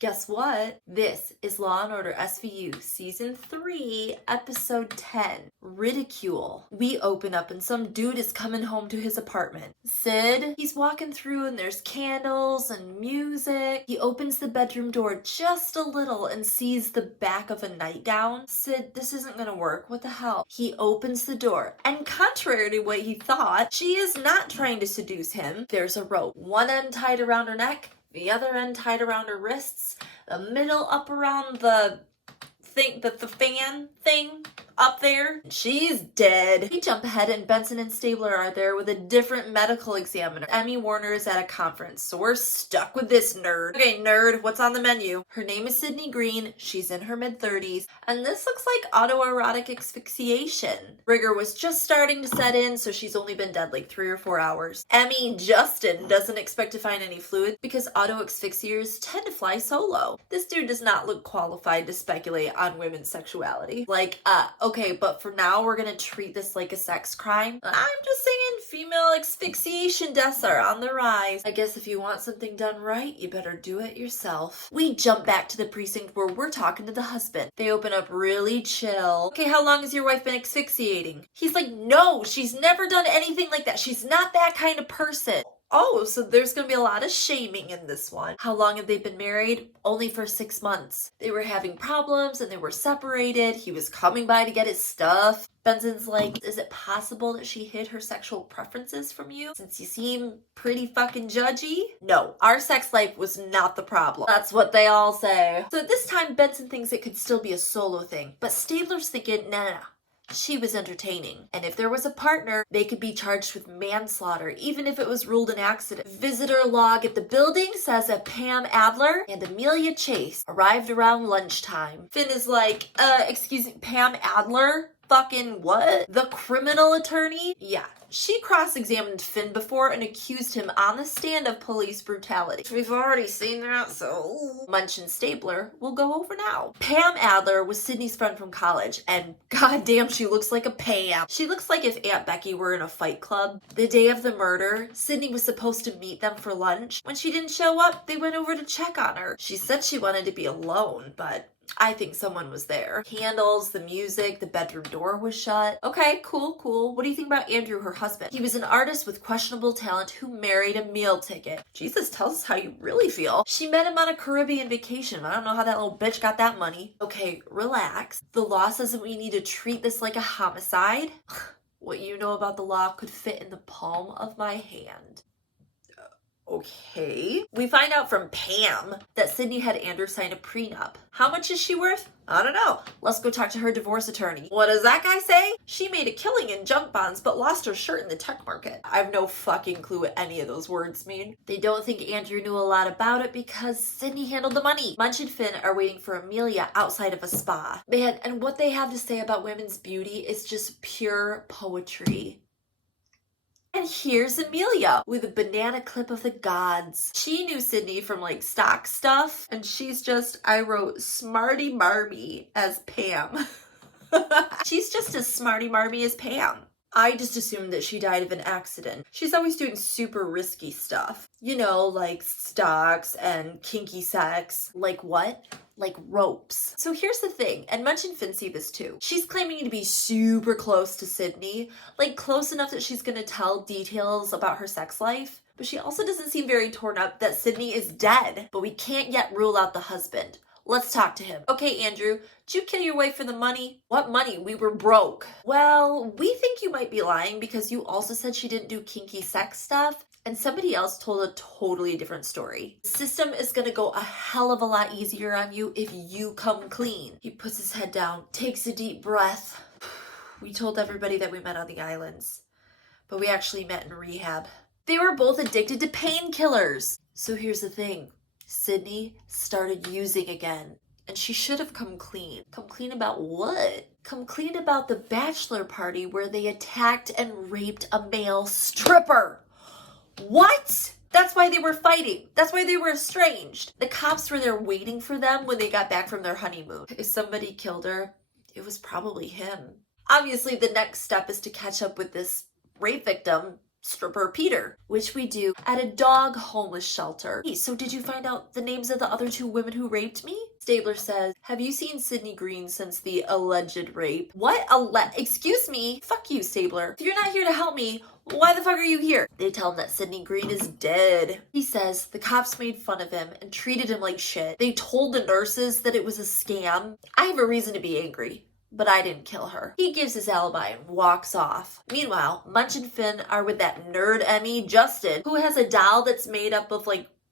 Guess what? This is Law & Order SVU Season 3, Episode 10, Ridicule. We open up and some dude is coming home to his apartment. Sid, he's walking through and there's candles and music. He opens the bedroom door just a little and sees the back of a nightgown. Sid, this isn't gonna work. What the hell? He opens the door and contrary to what he thought, she is not trying to seduce him. There's a rope, one end tied around her neck, the other end tied around her wrists, the middle up around the thing, the fan thing up there. She's dead. We jump ahead and Benson and Stabler are there with a different medical examiner. Emmy Warner is at a conference, so we're stuck with this nerd. Okay, nerd, what's on the menu? Her name is Sydney Green. She's in her mid-30s, and this looks like autoerotic asphyxiation. Rigor was just starting to set in, so she's only been dead like 3 or 4 hours. Emmy Justin doesn't expect to find any fluid because auto asphyxiators tend to fly solo. This dude does not look qualified to speculate on women's sexuality. Like, okay, but for now, we're gonna treat this like a sex crime. I'm just saying female asphyxiation deaths are on the rise. I guess if you want something done right, you better do it yourself. We jump back to the precinct where we're talking to the husband. They open up really chill. Okay, how long has your wife been asphyxiating? He's like, no, she's never done anything like that. She's not that kind of person. Oh, so there's gonna be a lot of shaming in this one. How long have they been married? Only for 6 months. They were having problems and they were separated. He was coming by to get his stuff. Benson's like, is it possible that she hid her sexual preferences from you since you seem pretty fucking judgy? No, our sex life was not the problem. That's what they all say. So at this time, Benson thinks it could still be a solo thing, but Stabler's thinking, nah. She was entertaining, and if there was a partner, they could be charged with manslaughter, even if it was ruled an accident. Visitor log at the building says that Pam Adler and Amelia Chase arrived around lunchtime. Finn is like, excuse me, Pam Adler? Fucking what? The criminal attorney? Yeah. She cross-examined Finn before and accused him on the stand of police brutality. We've already seen that, so Munch and Stabler will go over now. Pam Adler was Sydney's friend from college, and goddamn, she looks like a Pam. She looks like if Aunt Becky were in a fight club. The day of the murder, Sydney was supposed to meet them for lunch. When she didn't show up, they went over to check on her. She said she wanted to be alone, but I think someone was there. Candles, the music, the bedroom door was shut. Okay, cool. What do you think about Andrew, her husband? He was an artist with questionable talent who married a meal ticket. Jesus, tell us how you really feel. She met him on a Caribbean vacation. I don't know how that little bitch got that money. Okay, relax. The law says that we need to treat this like a homicide. What you know about the law could fit in the palm of my hand. Okay. We find out from Pam that Sydney had Andrew sign a prenup. How much is she worth? I don't know. Let's go talk to her divorce attorney. What does that guy say? She made a killing in junk bonds but lost her shirt in the tech market. I have no fucking clue what any of those words mean. They don't think Andrew knew a lot about it because Sydney handled the money. Munch and Finn are waiting for Amelia outside of a spa. Man, and what they have to say about women's beauty is just pure poetry. And here's Amelia with a banana clip of the gods. She knew Sydney from like stock stuff, and she's just, I wrote Smartymarmy as Pam. She's just as Smartymarmy as Pam. I just assumed that she died of an accident. She's always doing super risky stuff. You know, like stocks and kinky sex. Like what? Like ropes. So here's the thing, and Munch and Finn see this too. She's claiming to be super close to Sydney, like close enough that she's gonna tell details about her sex life. But she also doesn't seem very torn up that Sydney is dead. But we can't yet rule out the husband. Let's talk to him. Okay, Andrew, did you kill your wife for the money? What money? We were broke. Well, we think you might be lying because you also said she didn't do kinky sex stuff. And somebody else told a totally different story. The system is gonna go a hell of a lot easier on you if you come clean. He puts his head down, takes a deep breath. We told everybody that we met on the islands, but we actually met in rehab. They were both addicted to painkillers. So here's the thing. Sydney started using again, and she should have come clean. Come clean about what? Come clean about the bachelor party where they attacked and raped a male stripper. What? That's why they were fighting. That's why they were estranged. The cops were there waiting for them when they got back from their honeymoon. If somebody killed her, it was probably him. Obviously, the next step is to catch up with this rape victim stripper Peter, which we do at a dog homeless shelter. Hey, so did you find out the names of the other 2 women who raped me? Stabler says, have you seen Sydney Green since the alleged rape? What? Excuse me? Fuck you, Stabler. If you're not here to help me, why the fuck are you here? They tell him that Sydney Green is dead. He says the cops made fun of him and treated him like shit. They told the nurses that it was a scam. I have a reason to be angry, but I didn't kill her. He gives his alibi and walks off. Meanwhile, Munch and Finn are with that nerd Emmy, Justin, who has a doll that's made up of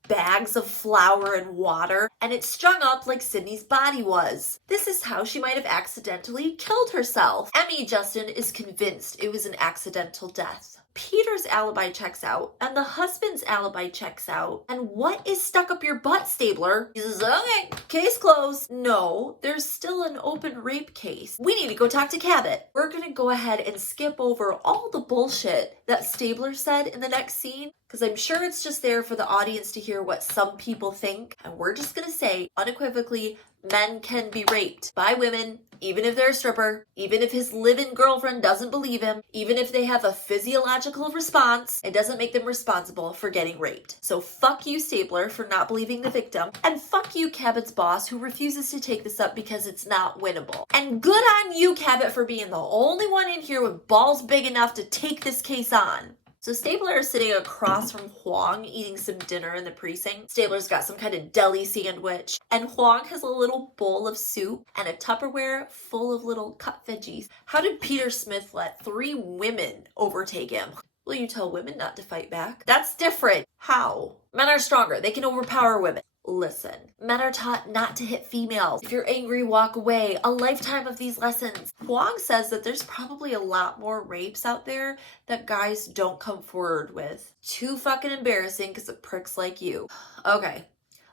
bags of flour and water, and it's strung up like Sydney's body was. This is how she might have accidentally killed herself. Emmy Justin is convinced it was an accidental death. Peter's alibi checks out, and the husband's alibi checks out. And what is stuck up your butt, Stabler? He says, okay, case closed. No, there's still an open rape case. We need to go talk to Cabot. We're gonna go ahead and skip over all the bullshit that Stabler said in the next scene, because I'm sure it's just there for the audience to hear what some people think. And we're just gonna say unequivocally, men can be raped by women, even if they're a stripper, even if his live-in girlfriend doesn't believe him, even if they have a physiological response, it doesn't make them responsible for getting raped. So fuck you, Stabler, for not believing the victim, and fuck you, Cabot's boss, who refuses to take this up because it's not winnable. And good on you, Cabot, for being the only one in here with balls big enough to take this case on. So Stabler is sitting across from Huang eating some dinner in the precinct. Stabler's got some kind of deli sandwich, and Huang has a little bowl of soup and a Tupperware full of little cut veggies. How did Peter Smith let 3 women overtake him? Will you tell women not to fight back? That's different. How? Men are stronger. They can overpower women. Listen, men are taught not to hit females. If you're angry, walk away. A lifetime of these lessons. Huang says that there's probably a lot more rapes out there that guys don't come forward with. Too fucking embarrassing because of pricks like you. Okay,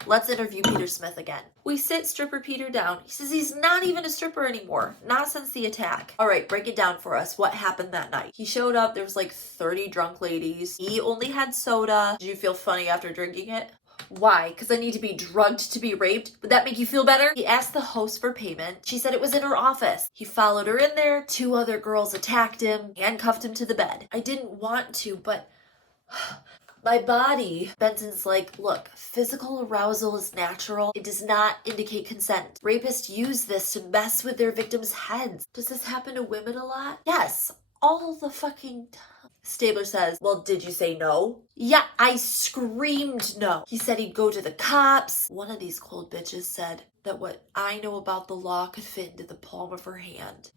let's interview Peter Smith again. We sit stripper Peter down. He says he's not even a stripper anymore. Not since the attack. All right, break it down for us. What happened that night? He showed up. There was 30 drunk ladies. He only had soda. Did you feel funny after drinking it? Why? Because I need to be drugged to be raped? Would that make you feel better? He asked the host for payment. She said it was in her office. He followed her in there. 2 other girls attacked him, handcuffed him to the bed. I didn't want to, but my body. Benson's like, look, physical arousal is natural. It does not indicate consent. Rapists use this to mess with their victims' heads. Does this happen to women a lot? Yes, all the fucking time. Stabler says, well, did you say no? Yeah, I screamed no. He said he'd go to the cops. One of these cold bitches said that what I know about the law could fit into the palm of her hand.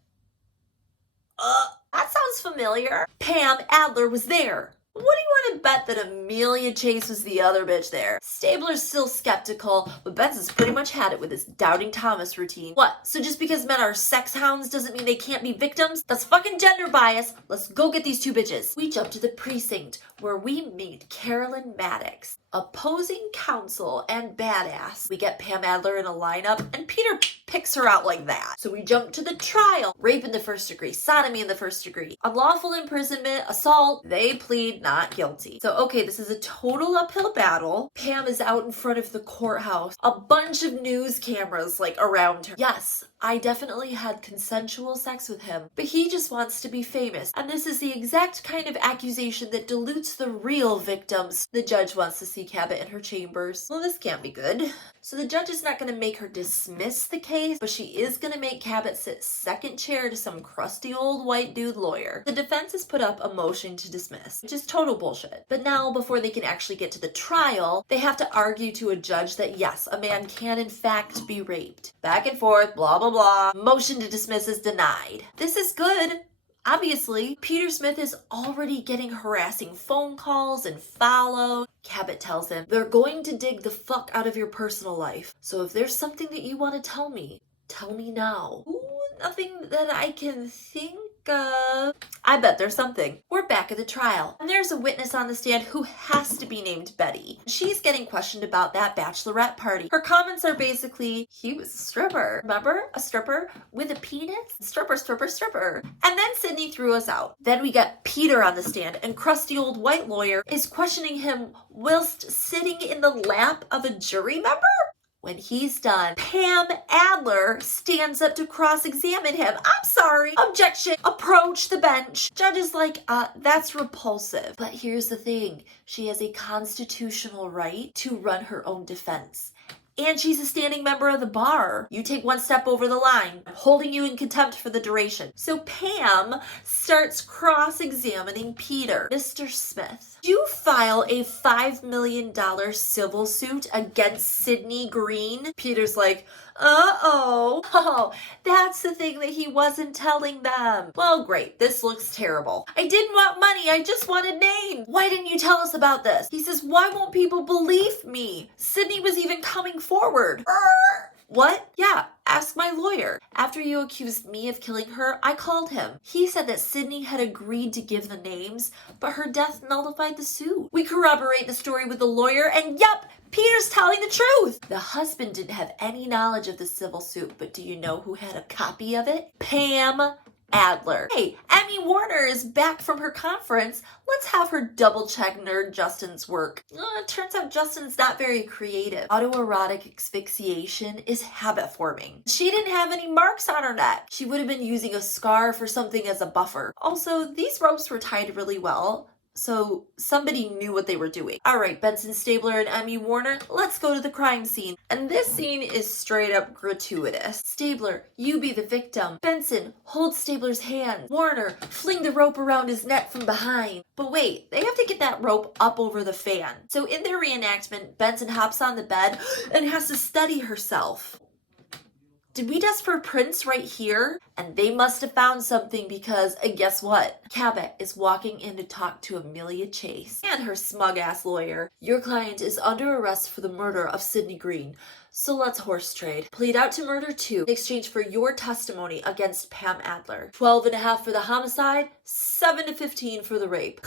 That sounds familiar. Pam Adler was there. What do you want to bet that Amelia Chase was the other bitch there? Stabler's still skeptical, but Benson's pretty much had it with his doubting Thomas routine. What? So just because men are sex hounds doesn't mean they can't be victims? That's fucking gender bias. Let's go get these 2 bitches. We jump to the precinct where we meet Carolyn Maddox, opposing counsel and badass. We get Pam Adler in a lineup, and Peter picks her out like that. So we jump to the trial. Rape in the 1st degree, sodomy in the 1st degree, unlawful imprisonment, assault. They plead not guilty. So okay, this is a total uphill battle. Pam is out in front of the courthouse. A bunch of news cameras around her. Yes, I definitely had consensual sex with him, but he just wants to be famous. And this is the exact kind of accusation that dilutes the real victims. The judge wants to see Cabot in her chambers. Well, this can't be good. So the judge is not going to make her dismiss the case, but she is going to make Cabot sit second chair to some crusty old white dude lawyer. The defense has put up a motion to dismiss, which is total bullshit. But now, before they can actually get to the trial, they have to argue to a judge that yes, a man can in fact be raped. Back and forth, blah, blah, blah. Motion to dismiss is denied. This is good. Obviously, Peter Smith is already getting harassing phone calls and follow. Cabot tells him, they're going to dig the fuck out of your personal life. So if there's something that you want to tell me now. Ooh, nothing that I can think of. I bet there's something. We're back at the trial, and there's a witness on the stand who has to be named Betty. She's getting questioned about that bachelorette party. Her comments are basically, he was a stripper. Remember? A stripper with a penis? Stripper, stripper, stripper. And then Sydney threw us out. Then we got Peter on the stand, and crusty old white lawyer is questioning him whilst sitting in the lap of a jury member? When he's done, Pam Adler stands up to cross-examine him. I'm sorry. Objection. Approach the bench. Judge is like, that's repulsive. But here's the thing. She has a constitutional right to run her own defense. And she's a standing member of the bar. You take one step over the line, I'm holding you in contempt for the duration. So Pam starts cross-examining Peter. Mr. Smith, you file a $5 million civil suit against Sidney Green? Peter's like, oh, that's the thing that he wasn't telling them. Well, great, this looks terrible. I didn't want money, I just wanted names. Why didn't you tell us about this? He says, why won't people believe me? Sidney was even coming forward. What? Yeah, ask my lawyer. After you accused me of killing her, I called him. He said that Sidney had agreed to give the names, but her death nullified the suit. We corroborate the story with the lawyer, and yup, Peter's telling the truth. The husband didn't have any knowledge of the civil suit, but do you know who had a copy of it? Pam Adler. Hey, Emmy Warner is back from her conference. Let's have her double check nerd Justin's work. It turns out Justin's not very creative. Autoerotic asphyxiation is habit forming. She didn't have any marks on her neck. She would have been using a scarf or something as a buffer. Also, these ropes were tied really well, so somebody knew what they were doing. All right, Benson Stabler and Emmy Warner, let's go to the crime scene. And this scene is straight up gratuitous. Stabler, you be the victim. Benson, hold Stabler's hand. Warner, fling the rope around his neck from behind. But wait, they have to get that rope up over the fan. So in their reenactment, Benson hops on the bed and has to steady herself. Did we test for prints right here? And they must have found something because, guess what? Cabot is walking in to talk to Amelia Chase and her smug-ass lawyer. Your client is under arrest for the murder of Sidney Green. So let's horse trade. Plead out to murder 2 in exchange for your testimony against Pam Adler. 12.5 for the homicide, 7 to 15 for the rape.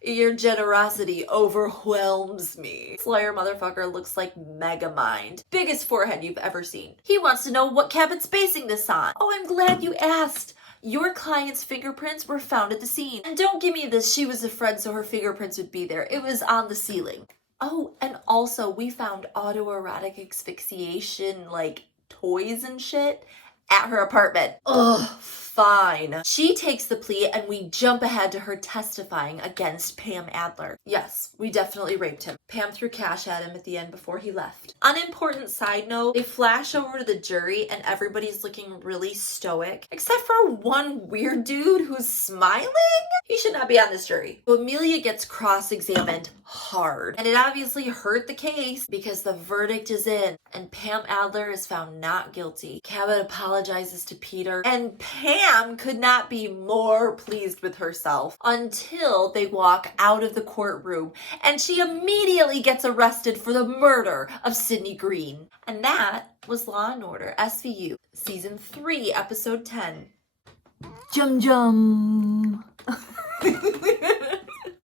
Your generosity overwhelms me. Slayer motherfucker looks like Megamind. Biggest forehead you've ever seen. He wants to know what Cabot's basing this on. Oh, I'm glad you asked. Your client's fingerprints were found at the scene. And don't give me this, she was a friend so her fingerprints would be there. It was on the ceiling. Oh, and also we found autoerotic asphyxiation, like toys and shit, at her apartment. Ugh, fine. She takes the plea and we jump ahead to her testifying against Pam Adler. Yes, we definitely raped him. Pam threw cash at him at the end before he left. Unimportant side note, they flash over to the jury and everybody's looking really stoic, except for one weird dude who's smiling? He should not be on this jury. So Amelia gets cross-examined hard. And it obviously hurt the case because the verdict is in and Pam Adler is found not guilty. Cabot apologizes to Peter and Pam could not be more pleased with herself until they walk out of the courtroom and she immediately gets arrested for the murder of Sidney Green. And that was Law & Order SVU Season 3 Episode 10. Jum jum.